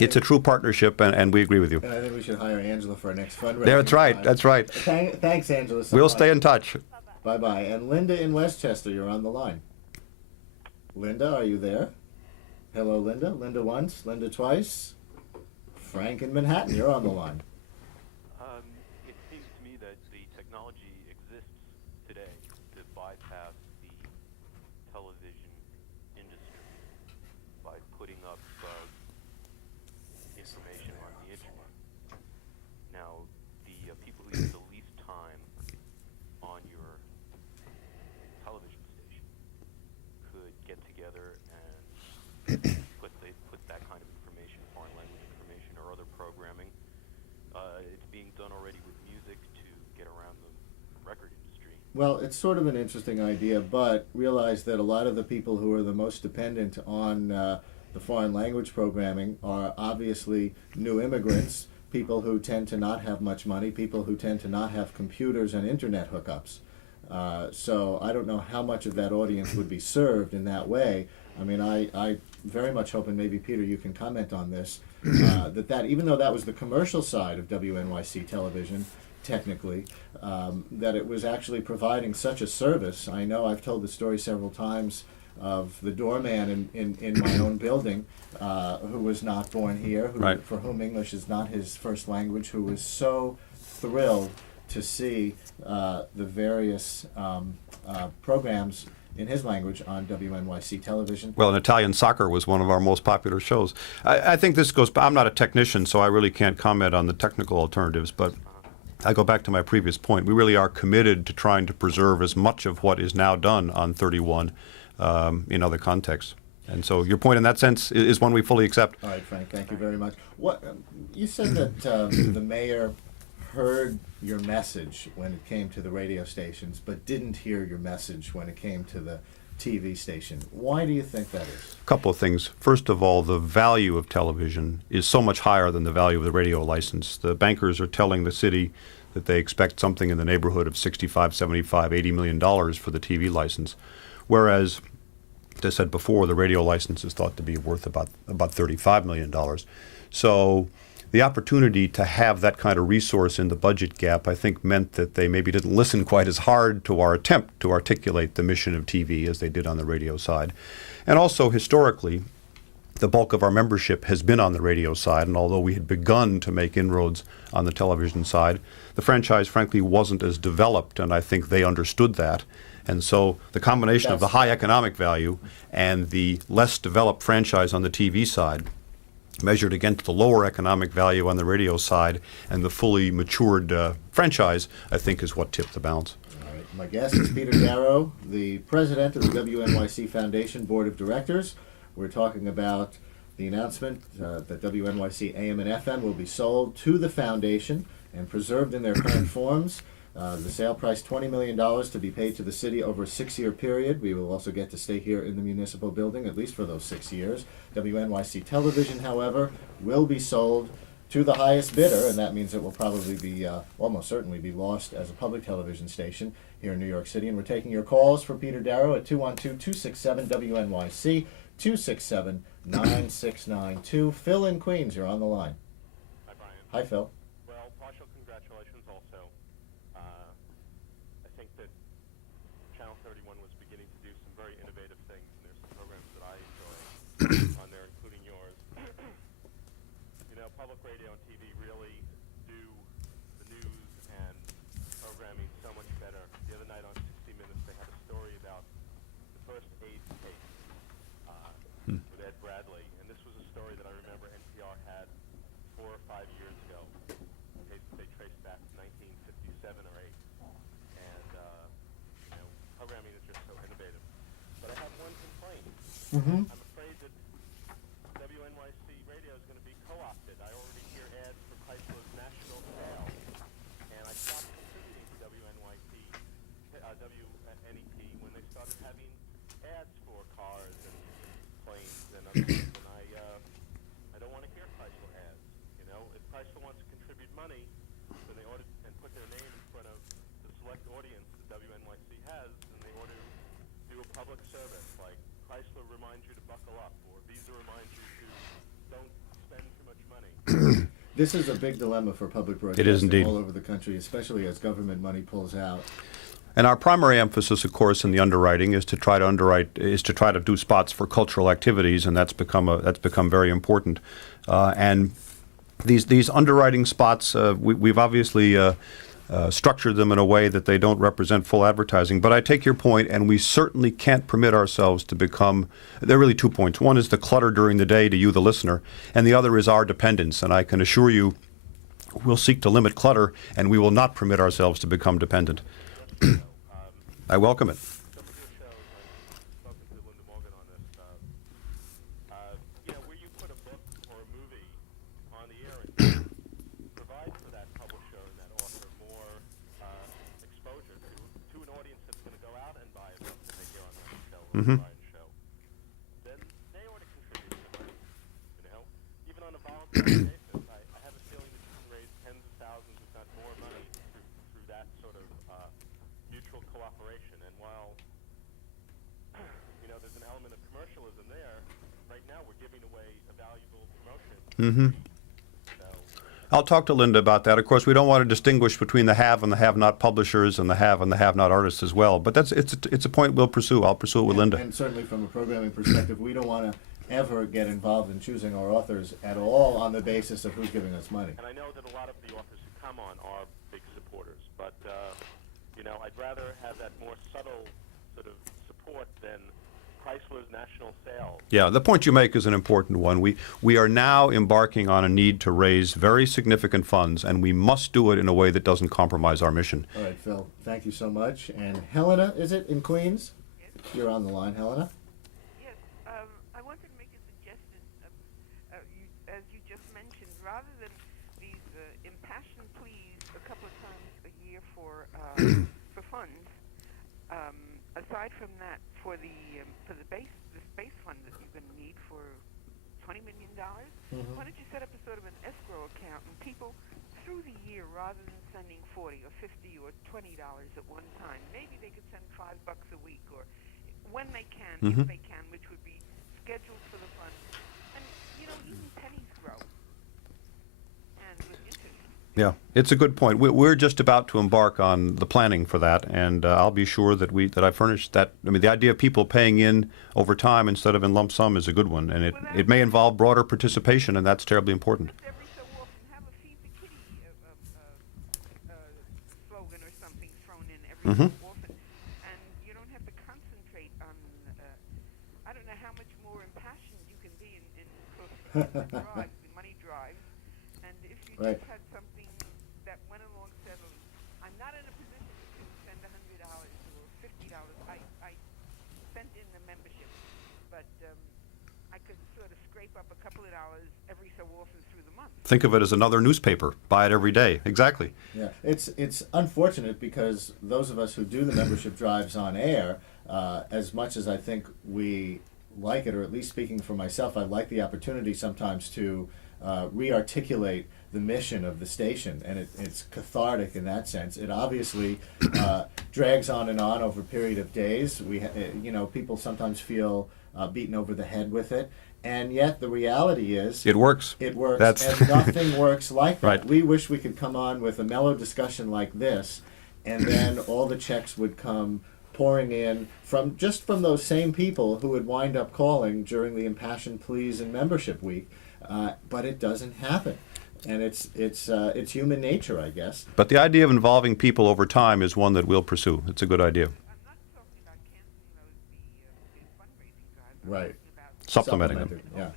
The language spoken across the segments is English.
It's a true partnership, and we agree with you. And I think we should hire Angela for our next fundraiser. That's right. That's right. Thanks, Angela. So We'll much. stay in touch. Bye-bye. And Linda in Westchester, you're on the line. Linda, are you there? Hello, Linda. Linda once, Linda twice. Frank in Manhattan, you're on the line. It seems to me that the technology exists today to bypass the television industry by putting up information on the internet. Now, the people who use the least time on your television station could get together and put that kind of information, foreign language information, or other programming. It's being done already with music to get around the record industry. Well, it's sort of an interesting idea, but realize that a lot of the people who are the most dependent on the foreign language programming are obviously new immigrants, people who tend to not have much money, people who tend to not have computers and internet hookups. So I don't know how much of that audience would be served in that way. I mean, I very much hope, and maybe Peter, you can comment on this, that even though that was the commercial side of WNYC television, technically, that it was actually providing such a service. I know I've told the story several times of the doorman in my own building who was not born here, Right. for whom English is not his first language, who was so thrilled to see the various programs in his language on WNYC television. Well, and Italian soccer was one of our most popular shows. I think this goes, I'm not a technician, so I really can't comment on the technical alternatives, but I go back to my previous point. We really are committed to trying to preserve as much of what is now done on 31 in other contexts. And so your point in that sense is one we fully accept. All right, Frank, thank you very much. What you said that the mayor heard your message when it came to the radio stations, but didn't hear your message when it came to the TV station. Why do you think that is? A couple of things. First of all, the value of television is so much higher than the value of the radio license. The bankers are telling the city that they expect something in the neighborhood of $65, $75, $80 million for the TV license, whereas, as I said before, the radio license is thought to be worth about $35 million. So the opportunity to have that kind of resource in the budget gap, I think, meant that they maybe didn't listen quite as hard to our attempt to articulate the mission of TV as they did on the radio side. And also, historically, the bulk of our membership has been on the radio side, and although we had begun to make inroads on the television side, the franchise, frankly, wasn't as developed, and I think they understood that. And so the combination of the high economic value and the less developed franchise on the TV side, measured against the lower economic value on the radio side and the fully matured franchise, I think is what tipped the balance. All right. My guest is Peter Darrow, the president of the WNYC Foundation Board of Directors. We're talking about the announcement that WNYC AM and FM will be sold to the foundation and preserved in their current forms. The sale price, $20 million to be paid to the city over a 6-year period. We will also get to stay here in the municipal building, at least for those 6 years. WNYC Television, however, will be sold to the highest bidder, and that means it will probably be, almost certainly be lost as a public television station here in New York City. And we're taking your calls for Peter Darrow at 212-267-WNYC, 267-9692. Phil in Queens, you're on the line. Hi, Brian. Hi, Phil. Well, partial congratulations also. I think that Channel 31 was beginning to do some very innovative things, and there's some programs that I enjoy on there, including yours. You know, public radio and TV really do the news and programming so much better. The other night on 60 Minutes, they had a story about the first AIDS case with Ed Bradley, and this was a story that I remember NPR had 4 or 5 years ago. They traced back to 1957 or 8, and you know, programming is just so innovative. But I have one complaint. I'm afraid that WNYC radio is going to be co-opted. I already hear ads for Chrysler's national sale, and I stopped contributing to WNYC, WNET when they started having ads for cars and planes and other things, and I don't want to hear Chrysler ads. You know, if Chrysler wants to contribute money, then they ought to, and put their name in front of the select audience that WNYC has, then they ought to do a public service, like Chrysler reminds you to buckle up, or Visa reminds you to don't spend too much money. This is a big dilemma for public It broadcasting is indeed. all over the country, especially as government money pulls out. And our primary emphasis, of course, in the underwriting is to try to do spots for cultural activities, and that's become very important. And these underwriting spots, we've obviously structured them in a way that they don't represent full advertising. But I take your point, and we certainly can't permit ourselves to become. There are really 2 points. One is the clutter during the day to you, the listener, and the other is our dependence. And I can assure you, we'll seek to limit clutter, and we will not permit ourselves to become dependent. I welcome it. Some of your shows, I've spoken to Linda Morgan on this, where you put a book or a movie on the air and provide for that publisher and that author more exposure to an audience that's going to go out and buy a book that they hear on the show or buy a show, then they ought to contribute to money. Even on a voluntary basis, I have a feeling that you can raise tens of thousands, if not more, money through that sort of mutual cooperation. And while there's an element of commercialism there, right now we're giving away a valuable promotion. So, I'll talk to Linda about that. Of course, we don't want to distinguish between the have and the have-not publishers and the have-not artists as well. But it's a point we'll pursue. I'll pursue it with Linda. And certainly from a programming perspective, we don't want to ever get involved in choosing our authors at all on the basis of who's giving us money. and I know that a lot of the authors who come on are big supporters, but I'd rather have that more subtle sort of support than Chrysler's national sales. Yeah, the point you make is an important one. We are now embarking on a need to raise very significant funds, and we must do it in a way that doesn't compromise our mission. All right, Phil, thank you so much. And Helena, is it, in Queens? Yes. You're on the line, Helena. Yes, I wanted to make a suggestion. As you just mentioned, rather than these impassioned pleas a couple of times a year for funds, aside from that, for the space fund that you're going to need for $20 million, why don't you set up a sort of an escrow account, and people through the year, rather than sending $40 or $50 or $20 at one time, maybe they could send $5 a week, or when they can, if they can, which would be scheduled for the fund. And even pennies grow. And with interest. Yeah, it's a good point. We're just about to embark on the planning for that, and I'll be sure that I furnish that. I mean, the idea of people paying in over time instead of in lump sum is a good one, and it may involve broader participation, and that's terribly important. Just every so often have a Feed the Kitty slogan or something thrown in every so often, and you don't have to concentrate on. I don't know how much more impassioned you can be in drives, the money drives, and if you Right. just had something that went along, said, I'm not in a position to spend $100 or $50. I sent in the membership, but I could sort of scrape up a couple of dollars every so often through the month. Think of it as another newspaper. Buy it every day. Exactly. Yeah, it's unfortunate because those of us who do the membership drives on air, as much as I think we like it, or at least speaking for myself, I like the opportunity sometimes to re-articulate the mission of the station, and it's cathartic in that sense. It obviously drags on and on over a period of days. People sometimes feel beaten over the head with it, and yet the reality is It works. it works, That's- and nothing works like that. Right. We wish we could come on with a mellow discussion like this, and then all the checks would come pouring in from those same people who would wind up calling during the impassioned pleas and membership week, but it doesn't happen, and it's human nature, I guess. But the idea of involving people over time is one that we'll pursue. It's a good idea. I'm not talking about canceling the fundraising drives. I'm Right. talking about Supplementing them. Yeah,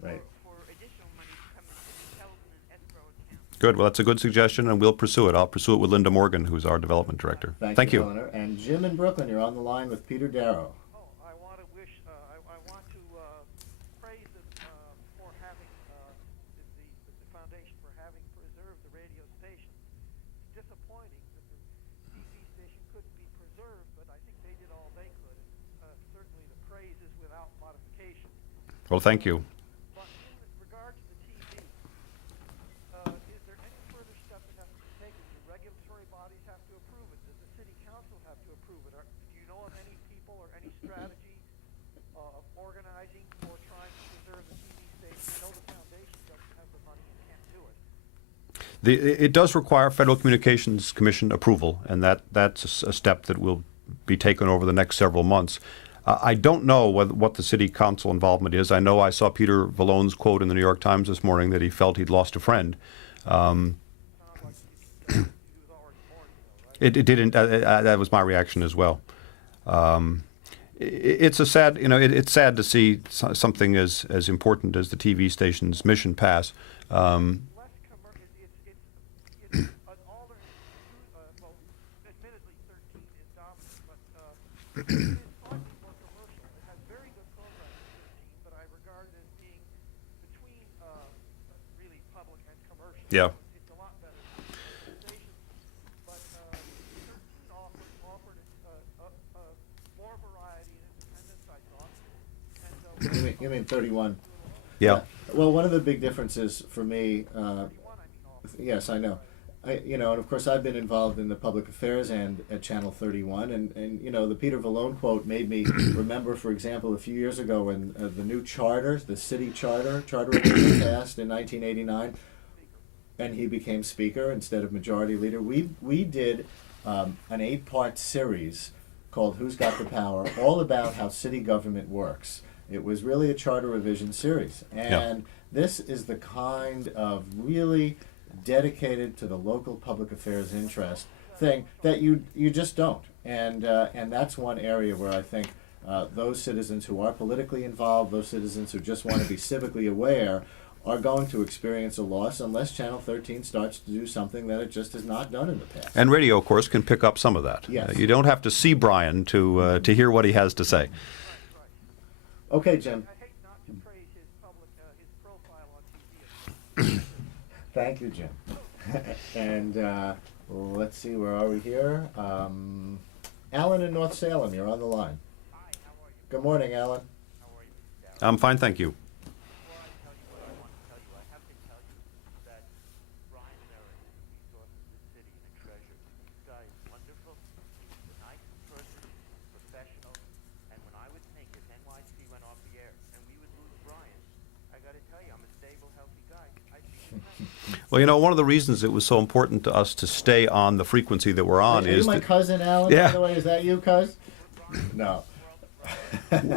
right. for additional money to come into the Television and escrow account. Good. Well, that's a good suggestion, and we'll pursue it. I'll pursue it with Linda Morgan, who's our development director. Thank you, Eleanor. And Jim in Brooklyn, you're on the line with Peter Darrow. Oh, I want to praise them for having the foundation for having preserved the radio station. It's disappointing that the TV station couldn't be preserved, but I think they did all they could. Certainly, the praise is without modification. Well, thank you. But in regard to the TV, is there any further step that has to be taken? Do regulatory bodies have to approve it? Does the city council have to approve it? Do you know of any people or any strategy of organizing or trying to preserve the TV station? I know the foundation does It does require Federal Communications Commission approval, and that's a step that will be taken over the next several months. I don't know what the city council involvement is. I know I saw Peter Vallone's quote in the New York Times this morning that he felt he'd lost a friend. It didn't. That was my reaction as well. It's a sad, it's sad to see something as important as the TV station's mission pass. Less it's an alternate, well, admittedly 13 is dominant, but it is slightly more commercial. It has very good programs in 13, but I regard it as being between really public and commercial. Yeah. It's a lot better station, but 13 offered more variety and independence, I thought. And You mean 31? Yeah. Well, one of the big differences for me, yes, I know. And of course, I've been involved in the public affairs end at Channel 31, and the Peter Vallone quote made me remember, for example, a few years ago when the new charter, the city charter was passed in 1989, and he became speaker instead of majority leader. We did an 8-part series called "Who's Got the Power," all about how city government works. It was really a charter revision series, and this is the kind of really dedicated to the local public affairs interest thing that you just don't, and that's one area where I think those citizens who are politically involved, those citizens who just want to be civically aware, are going to experience a loss unless Channel 13 starts to do something that it just has not done in the past. And radio, of course, can pick up some of that. Yes. You don't have to see Brian to hear what he has to say. Okay, Jim. I hate not to praise his profile on TV. Thank you, Jim. And let's see, where are we here? Alan in North Salem, you're on the line. Hi, how are you? Good morning, Alan. How are you? I'm fine, thank you. Before I tell you what I want to tell you, I have to tell you that Brian Merritt is a resource of the city and a treasure. This guy is wonderful. He's a nice person, professional. And when I would think if NYC went off the air and we would lose Brian, I got to tell you, I'm a stable, healthy guy. I'd be content. Well, one of the reasons it was so important to us to stay on the frequency that we're on Are is you my that cousin, Alan, Yeah. by the way? Is that you, cuz? No.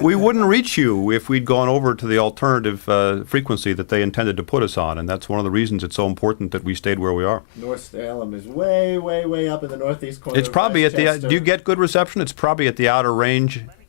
we wouldn't reach you if we'd gone over to the alternative frequency that they intended to put us on, and that's one of the reasons it's so important that we stayed where we are. North Salem is way, way, way up in the northeast corner It's of probably at the. Westchester. Do you get good reception? It's probably at the outer range. Let me